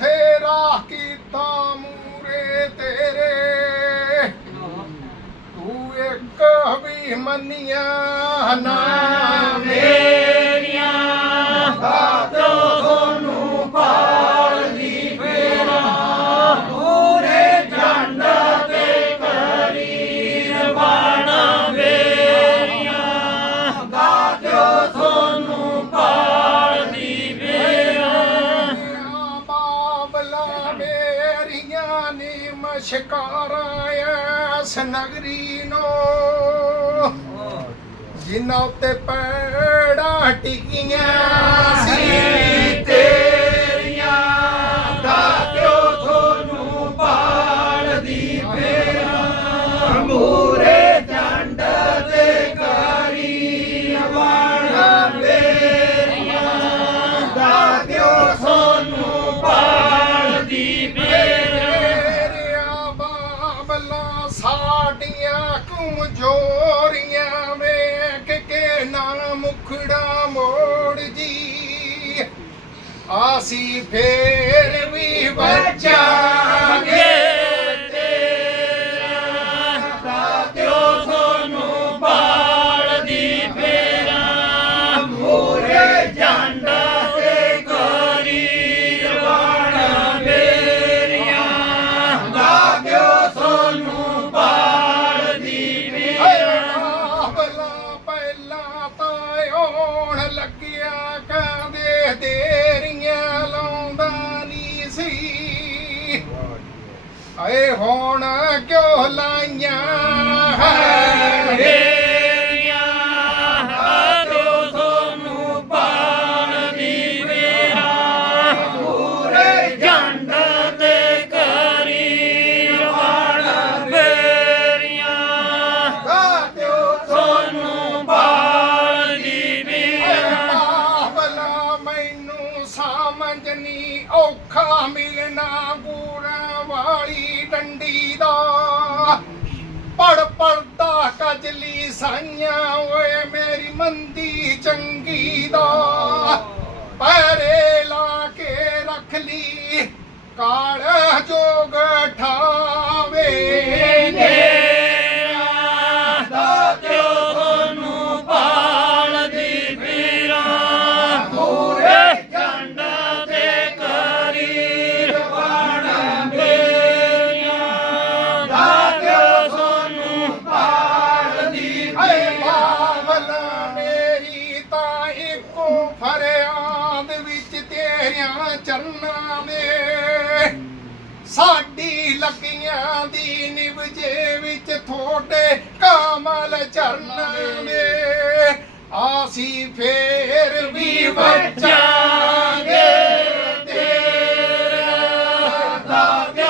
ਬੇੜਾ ਕੀਤਾ ਮੂਰੇ ਤੇਰੇ। ਤੂੰ ਇੱਕ ਵੀ ਮੰਨਿਆ ਨਾ ਮੇਰੀਆਂ। ਦਾਤੋ ਤੁਹਾਨੂੰ ਪਾਲਦੀ ਨੀ ਐਸ ਨਗਰੀ ਨੂੰ। ਜਿਨ੍ਹਾਂ ਉੱਤੇ ਪੈੜਾ ਟਿਕੀਆਂ ਸੀ। ਸਾਡੀਆਂ ਕਮਜ਼ੋਰੀਆਂ ਵੇਖ ਕੇ ਨਾ ਮੁਖੜਾ ਮੋੜ ਜੀ। ਆਸੀ ਫੇਰ ਵੀ ਬਚਾਂਗੇ। ਆਏ ਹੁਣ ਕਿਉਂ ਲਾਈਆਂ? ਹੈ ਵਾਲੀ ਡੰਡੀ ਦਾ। ਪੜ ਪੜਦਾ ਕਜਲੀ ਸਾਈਆਂ ਓਏ ਮੇਰੀ ਮੰਦੀ ਚੰਗੀ ਦਾ। ਪੈਰੇ ਲਾ ਕੇ ਰੱਖ ਲਈ ਕਾਲ ਤੇਰਿਆਂ ਚਰਨਾਂ ਦੇ ਸਾਡੀ ਲੱਗੀਆਂ ਦੀ ਨਿਵਜੇ ਵਿੱਚ ਥੋੜੇ ਕਾਮਲ ਚਰਨਾਂ ਦੇ ਆਸੀ ਫੇਰ ਵੀ ਬਚਾਂਗੇ ਤੇਰਾ ਦਾਗੇ।